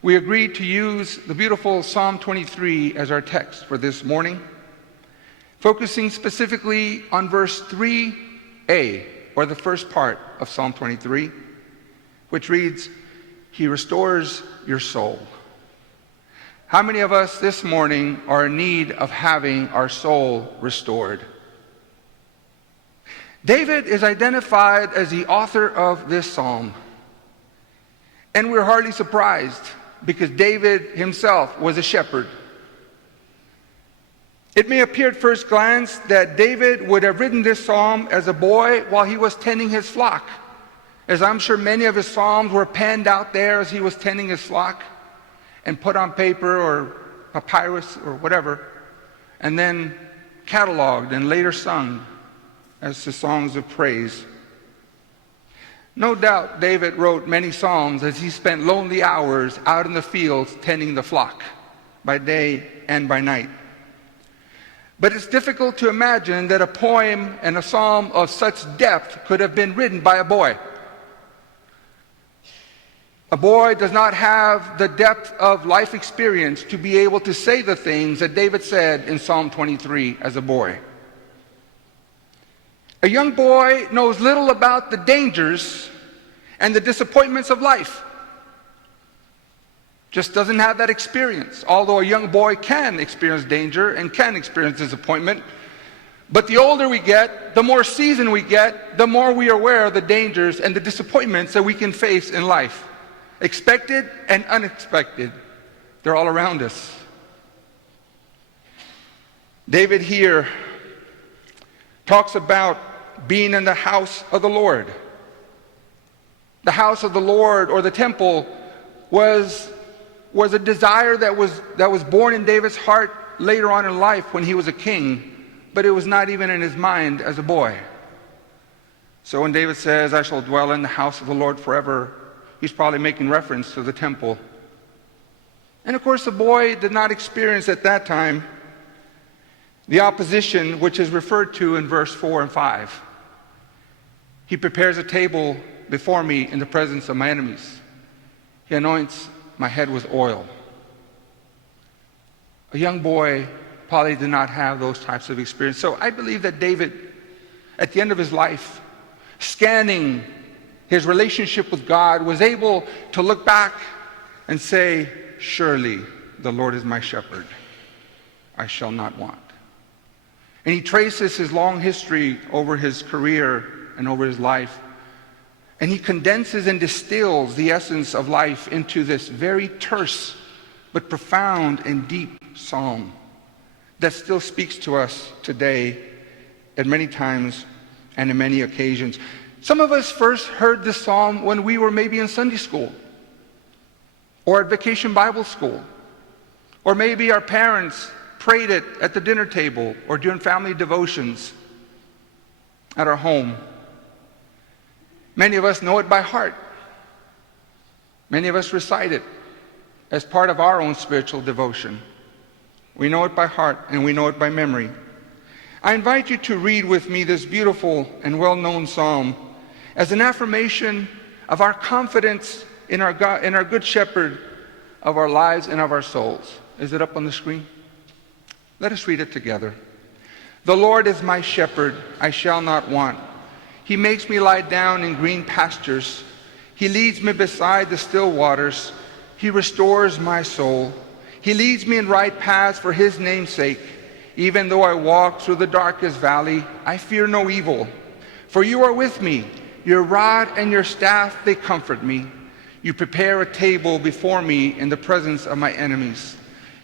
We agreed to use the beautiful Psalm 23 as our text for this morning, focusing specifically on verse 3a, or the first part of Psalm 23, which reads, "He restores your soul." How many of us this morning are in need of having our soul restored? David is identified as the author of this psalm. And we're hardly surprised, because David himself was a shepherd. It may appear at first glance that David would have written this psalm as a boy while he was tending his flock, as I'm sure many of his psalms were penned out there as he was tending his flock and put on paper or papyrus or whatever, and then cataloged and later sung as the songs of praise. No doubt David wrote many psalms as he spent lonely hours out in the fields tending the flock by day and by night. But it's difficult to imagine that a poem and a psalm of such depth could have been written by a boy. A boy does not have the depth of life experience to be able to say the things that David said in Psalm 23 as a boy. A young boy knows little about the dangers and the disappointments of life. Just doesn't have that experience, although a young boy can experience danger and can experience disappointment. But the older we get, the more seasoned we get, the more we are aware of the dangers and the disappointments that we can face in life. Expected and unexpected. They're all around us. David here talks about being in the house of the Lord. The house of the Lord, or the temple, was a desire that was born in David's heart later on in life when he was a king, but it was not even in his mind as a boy. So when David says, "I shall dwell in the house of the Lord forever," he's probably making reference to the temple. And of course, the boy did not experience at that time the opposition which is referred to in verse 4 and 5. He prepares a table before me in the presence of my enemies. He anoints my head with oil. A young boy probably did not have those types of experience. So I believe that David, at the end of his life, scanning his relationship with God, was able to look back and say, "Surely the Lord is my shepherd. I shall not want." And he traces his long history over his career and over his life. And he condenses and distills the essence of life into this very terse but profound and deep psalm that still speaks to us today at many times and in many occasions. Some of us first heard this psalm when we were maybe in Sunday school or at vacation Bible school, or maybe our parents prayed it at the dinner table or during family devotions at our home. Many of us know it by heart. Many of us recite it as part of our own spiritual devotion. We know it by heart and we know it by memory. I invite you to read with me this beautiful and well-known psalm as an affirmation of our confidence in our God, in our good shepherd of our lives and of our souls. Is it up on the screen? Let us read it together. "The Lord is my shepherd, I shall not want. He makes me lie down in green pastures. He leads me beside the still waters. He restores my soul. He leads me in right paths for his name's sake. Even though I walk through the darkest valley, I fear no evil. For you are with me. Your rod and your staff, they comfort me. You prepare a table before me in the presence of my enemies.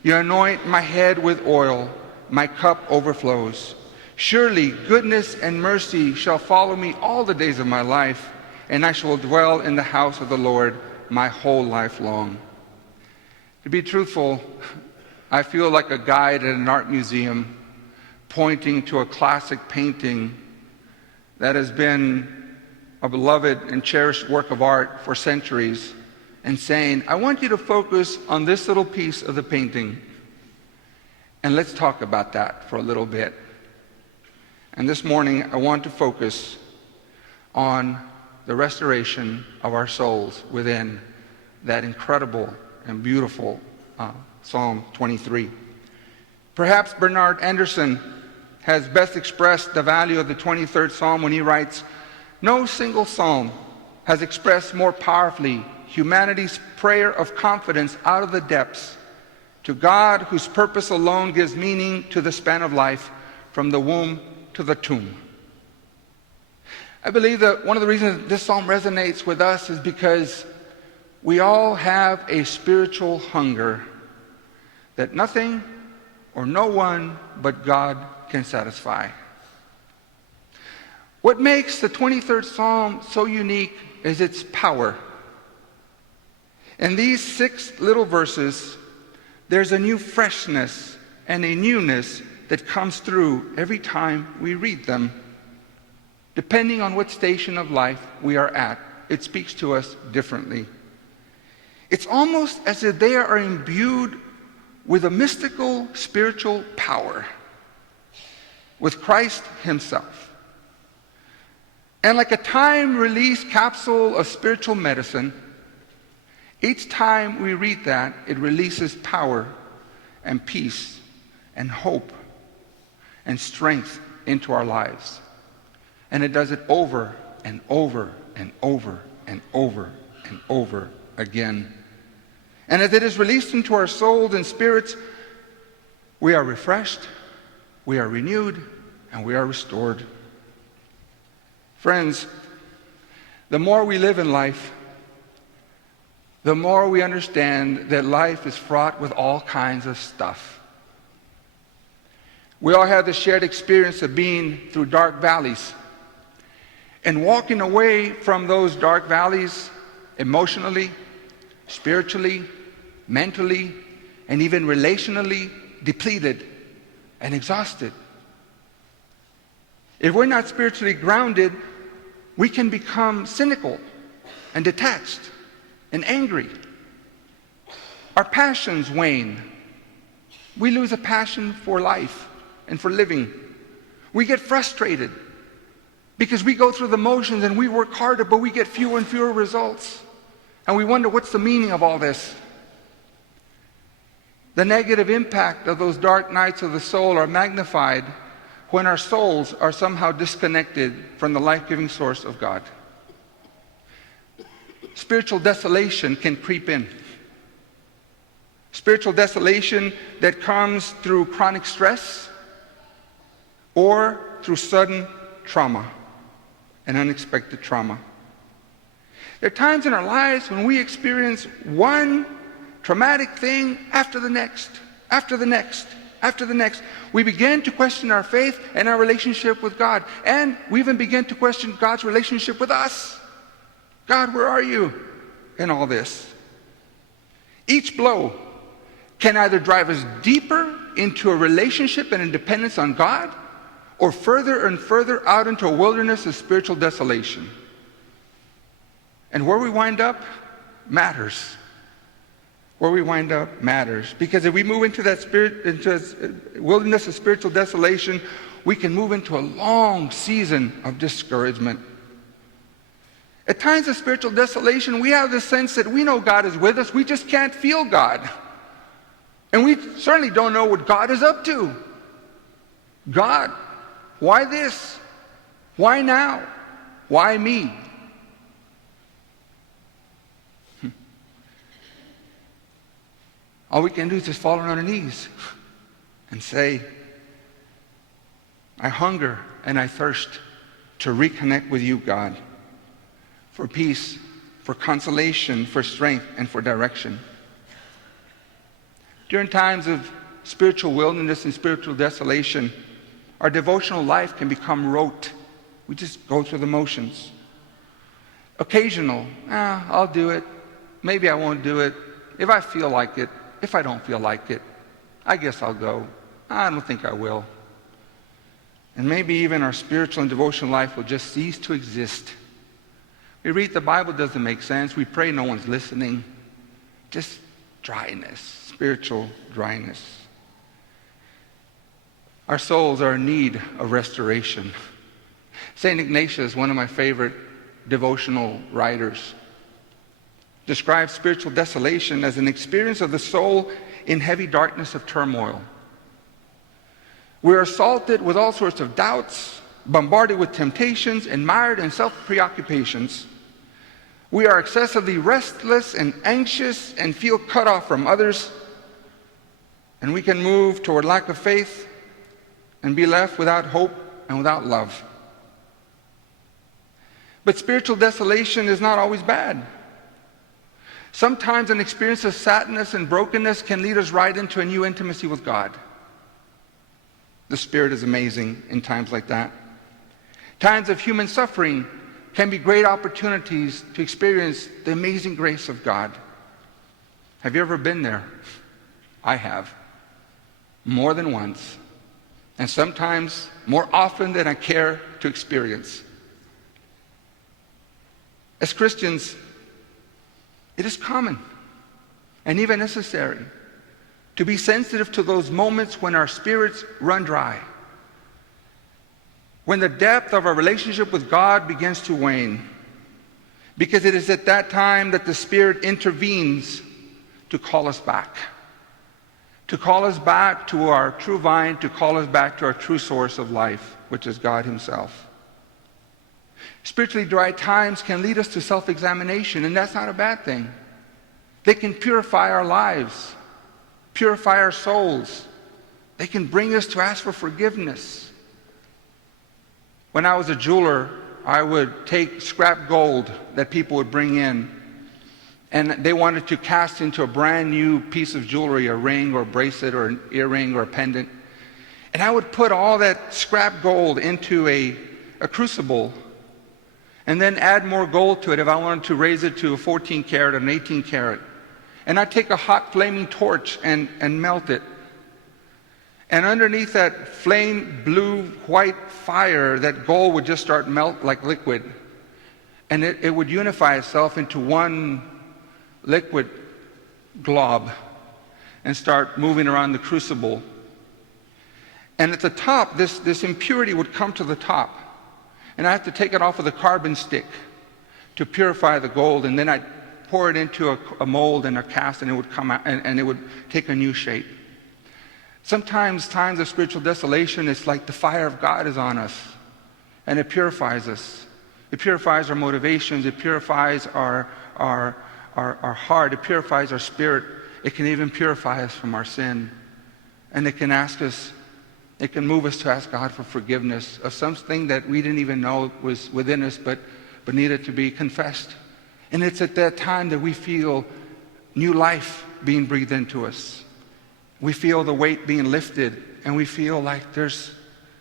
You anoint my head with oil. My cup overflows. Surely goodness and mercy shall follow me all the days of my life, and I shall dwell in the house of the Lord my whole life long." To be truthful, I feel like a guide at an art museum pointing to a classic painting that has been a beloved and cherished work of art for centuries, and saying, "I want you to focus on this little piece of the painting, and let's talk about that for a little bit." And this morning, I want to focus on the restoration of our souls within that incredible and beautiful Psalm 23. Perhaps Bernard Anderson has best expressed the value of the 23rd Psalm when he writes, "No single psalm has expressed more powerfully humanity's prayer of confidence out of the depths to God, whose purpose alone gives meaning to the span of life from the womb to the tomb." I believe that one of the reasons this psalm resonates with us is because we all have a spiritual hunger that nothing or no one but God can satisfy. What makes the 23rd Psalm so unique is its power. In these 6 little verses, there's a new freshness and a newness that comes through every time we read them. Depending on what station of life we are at, it speaks to us differently. It's almost as if they are imbued with a mystical spiritual power, with Christ himself. And like a time-release capsule of spiritual medicine, each time we read that, it releases power and peace and hope and strength into our lives. And it does it over and over and over and over and over again. And as it is released into our souls and spirits, we are refreshed, we are renewed, and we are restored. Friends, the more we live in life, the more we understand that life is fraught with all kinds of stuff. We all have the shared experience of being through dark valleys and walking away from those dark valleys emotionally, spiritually, mentally, and even relationally depleted and exhausted. If we're not spiritually grounded, we can become cynical and detached and angry. Our passions wane. We lose a passion for life and for living. We get frustrated because we go through the motions and we work harder, but we get fewer and fewer results. And we wonder, what's the meaning of all this? The negative impact of those dark nights of the soul are magnified when our souls are somehow disconnected from the life-giving source of God. Spiritual desolation can creep in. Spiritual desolation that comes through chronic stress or through sudden trauma and unexpected trauma. There are times in our lives when we experience one traumatic thing after the next, after the next, after the next. We begin to question our faith and our relationship with God. And we even begin to question God's relationship with us. God, where are you in all this? Each blow can either drive us deeper into a relationship and a dependence on God, or further and further out into a wilderness of spiritual desolation. And where we wind up matters. Where we wind up matters. Because if we move into that wilderness of spiritual desolation, we can move into a long season of discouragement. At times of spiritual desolation, we have this sense that we know God is with us, we just can't feel God. And we certainly don't know what God is up to. God, why this? Why now? Why me? All we can do is just fall on our knees and say, I hunger and I thirst to reconnect with you, God, for peace, for consolation, for strength, and for direction. During times of spiritual wilderness and spiritual desolation, our devotional life can become rote. We just go through the motions. Occasional, I'll do it. Maybe I won't do it. If I feel like it. If I don't feel like it, I guess I'll go. I don't think I will. And maybe even our spiritual and devotional life will just cease to exist. We read the Bible, doesn't make sense. We pray, no one's listening. Just dryness, spiritual dryness. Our souls are in need of restoration. St. Ignatius, one of my favorite devotional writers, describes spiritual desolation as an experience of the soul in heavy darkness of turmoil. We're assaulted with all sorts of doubts, bombarded with temptations, and mired in self-preoccupations. We are excessively restless and anxious and feel cut off from others. And we can move toward lack of faith and be left without hope and without love. But spiritual desolation is not always bad. Sometimes an experience of sadness and brokenness can lead us right into a new intimacy with God. The Spirit is amazing in times like that. Times of human suffering can be great opportunities to experience the amazing grace of God. Have you ever been there? I have. More than once. And sometimes more often than I care to experience. As Christians, it is common and even necessary to be sensitive to those moments when our spirits run dry, when the depth of our relationship with God begins to wane, because it is at that time that the Spirit intervenes to call us back to our true vine, to call us back to our true source of life, which is God Himself. Spiritually dry times can lead us to self-examination, and that's not a bad thing. They can purify our lives, purify our souls. They can bring us to ask for forgiveness. When I was a jeweler, I would take scrap gold that people would bring in, and they wanted to cast into a brand new piece of jewelry, a ring or a bracelet or an earring or a pendant. And I would put all that scrap gold into a crucible and then add more gold to it if I wanted to raise it to a 14 karat or an 18 karat. And I'd take a hot flaming torch and melt it. And underneath that flame blue white fire, that gold would just start melt like liquid. And it would unify itself into one liquid glob and start moving around the crucible. And at the top, this impurity would come to the top. And I have to take it off with a carbon stick to purify the gold, and then I'd pour it into a mold and a cast, and it would come out, and it would take a new shape. Sometimes times of spiritual desolation, it's like the fire of God is on us, and it purifies us. It purifies our motivations. It purifies our heart. It purifies our spirit. It can even purify us from our sin, and it can move us to ask God for forgiveness of something that we didn't even know was within us, but needed to be confessed. And it's at that time that we feel new life being breathed into us. We feel the weight being lifted, and we feel like there's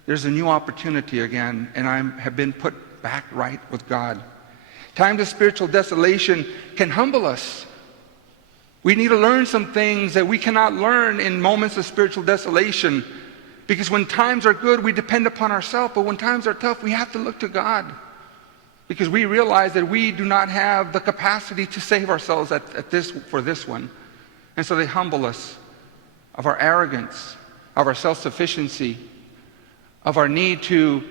a new opportunity again, and I have been put back right with God. Times of spiritual desolation can humble us. We need to learn some things that we cannot learn in moments of spiritual desolation. Because when times are good, we depend upon ourselves. But when times are tough, we have to look to God. Because we realize that we do not have the capacity to save ourselves for this one. And so they humble us of our arrogance, of our self-sufficiency, of our need to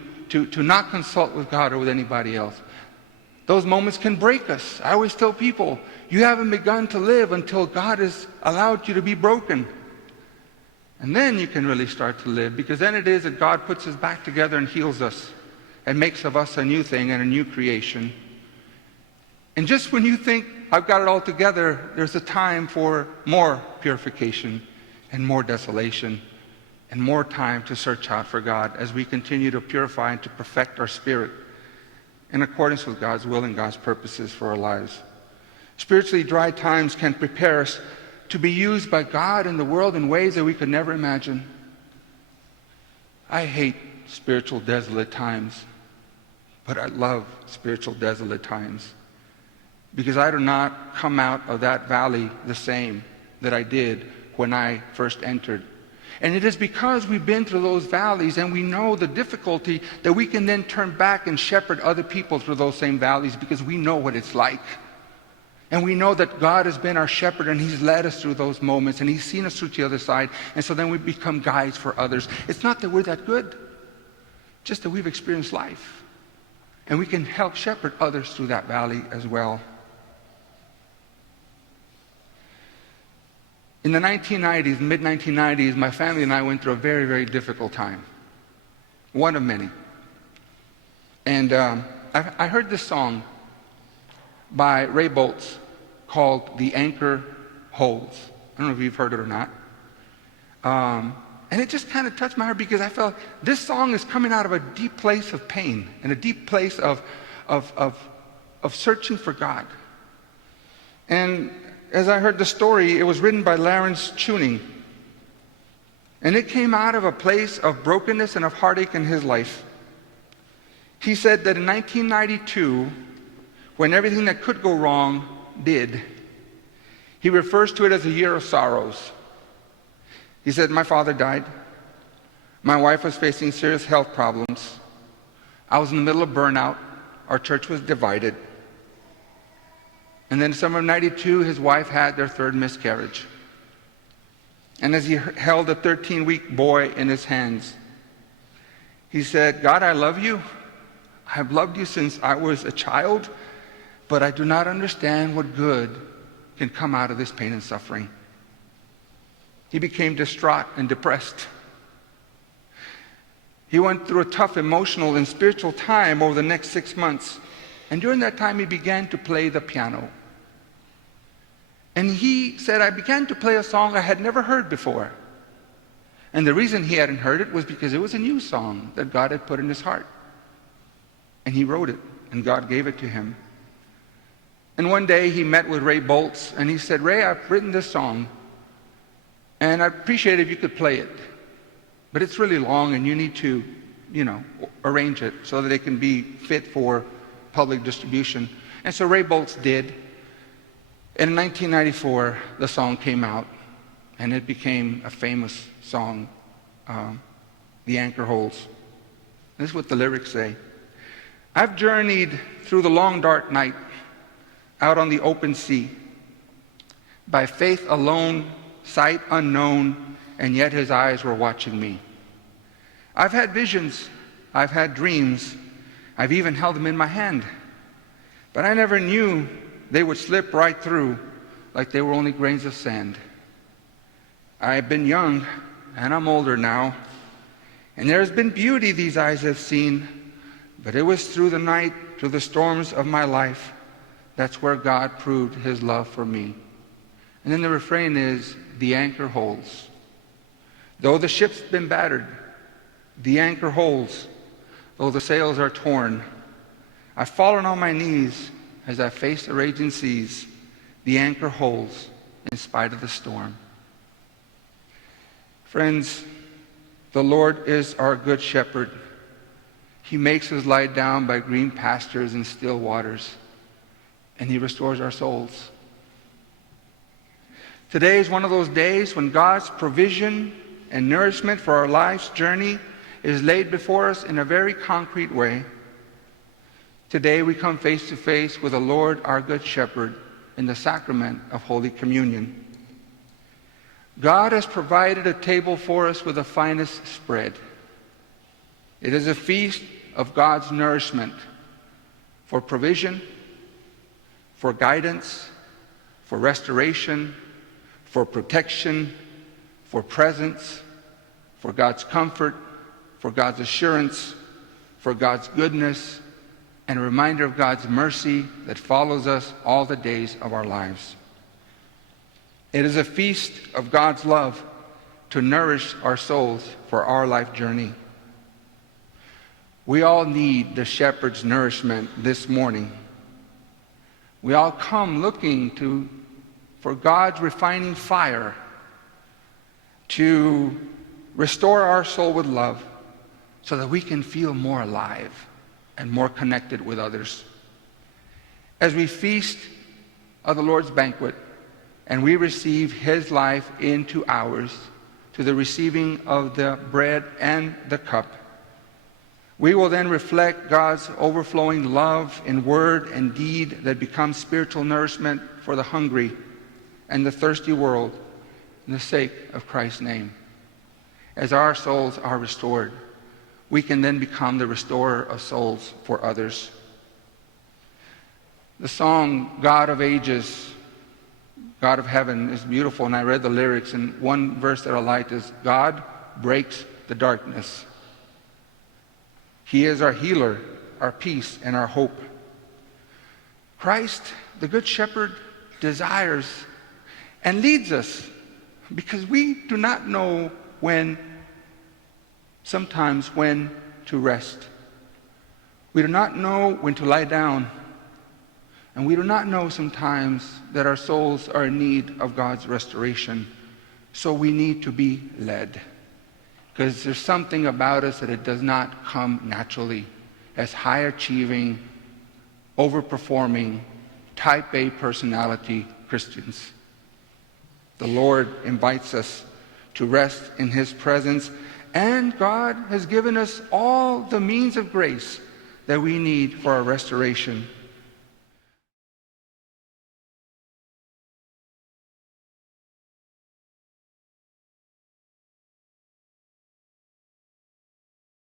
not consult with God or with anybody else. Those moments can break us. I always tell people, you haven't begun to live until God has allowed you to be broken. And then you can really start to live, because then it is that God puts us back together and heals us and makes of us a new thing and a new creation. And just when you think, I've got it all together, there's a time for more purification and more desolation and more time to search out for God as we continue to purify and to perfect our spirit in accordance with God's will and God's purposes for our lives. Spiritually dry times can prepare us to be used by God in the world in ways that we could never imagine. I hate spiritual desolate times, but I love spiritual desolate times, because I do not come out of that valley the same that I did when I first entered. And it is because we've been through those valleys and we know the difficulty that we can then turn back and shepherd other people through those same valleys, because we know what it's like. And we know that God has been our shepherd, and He's led us through those moments, and He's seen us through to the other side. And so then we become guides for others. It's not that we're that good, just that we've experienced life. And we can help shepherd others through that valley as well. In the 1990s, mid-1990s, my family and I went through a very, very difficult time. One of many. And I heard this song by Ray Boltz called "The Anchor Holds." I don't know if you've heard it or not. And it just kind of touched my heart because I felt this song is coming out of a deep place of pain and a deep place of searching for God. And as I heard the story, it was written by Lawrence Tuning. And it came out of a place of brokenness and of heartache in his life. He said that in 1992, when everything that could go wrong did, he refers to it as a year of sorrows. He said, "My father died. My wife was facing serious health problems. I was in the middle of burnout. Our church was divided. And then in summer of 92, his wife had their third miscarriage. And as he held a 13-week boy in his hands, he said, 'God, I love you. I have loved you since I was a child, but I do not understand what good can come out of this pain and suffering.' He became distraught and depressed. He went through a tough emotional and spiritual time over the next 6 months. And during that time, he began to play the piano. And he said, 'I began to play a song I had never heard before.' And the reason he hadn't heard it was because it was a new song that God had put in his heart. And he wrote it, and God gave it to him. And one day he met with Ray Boltz, and he said, 'Ray, I've written this song, and I'd appreciate it if you could play it. But it's really long, and you need to, arrange it so that it can be fit for public distribution.' And so Ray Boltz did. And in 1994, the song came out, and it became a famous song, "The Anchor Holds." This is what the lyrics say. "I've journeyed through the long dark night, out on the open sea. By faith alone, sight unknown, and yet his eyes were watching me. I've had visions, I've had dreams, I've even held them in my hand. But I never knew they would slip right through like they were only grains of sand. I've been young, and I'm older now, and there has been beauty these eyes have seen, but it was through the night, through the storms of my life, that's where God proved his love for me." And then the refrain is, "The anchor holds. Though the ship's been battered, the anchor holds. Though the sails are torn, I've fallen on my knees as I face the raging seas. The anchor holds in spite of the storm." Friends, the Lord is our good shepherd. He makes us lie down by green pastures and still waters, and he restores our souls. Today is one of those days when God's provision and nourishment for our life's journey is laid before us in a very concrete way. Today we come face to face with the Lord, our good shepherd, in the sacrament of Holy Communion. God has provided a table for us with the finest spread. It is a feast of God's nourishment for provision, for guidance, for restoration, for protection, for presence, for God's comfort, for God's assurance, for God's goodness, and a reminder of God's mercy that follows us all the days of our lives. It is a feast of God's love to nourish our souls for our life journey. We all need the shepherd's nourishment this morning. We all come looking for God's refining fire to restore our soul with love so that we can feel more alive and more connected with others. As we feast of the Lord's banquet and we receive his life into ours to the receiving of the bread and the cup, we will then reflect God's overflowing love in word and deed that becomes spiritual nourishment for the hungry and the thirsty world in the sake of Christ's name. As our souls are restored, we can then become the restorer of souls for others. The song, God of Ages, God of Heaven is beautiful, and I read the lyrics, and one verse that I liked is, God breaks the darkness. He is our healer, our peace, and our hope. Christ, the Good Shepherd, desires and leads us, because we do not know sometimes when to rest. We do not know when to lie down. And we do not know sometimes that our souls are in need of God's restoration. So we need to be led. Because there's something about us that it does not come naturally. As high-achieving, overperforming, type A personality Christians. The Lord invites us to rest in His presence, and God has given us all the means of grace that we need for our restoration.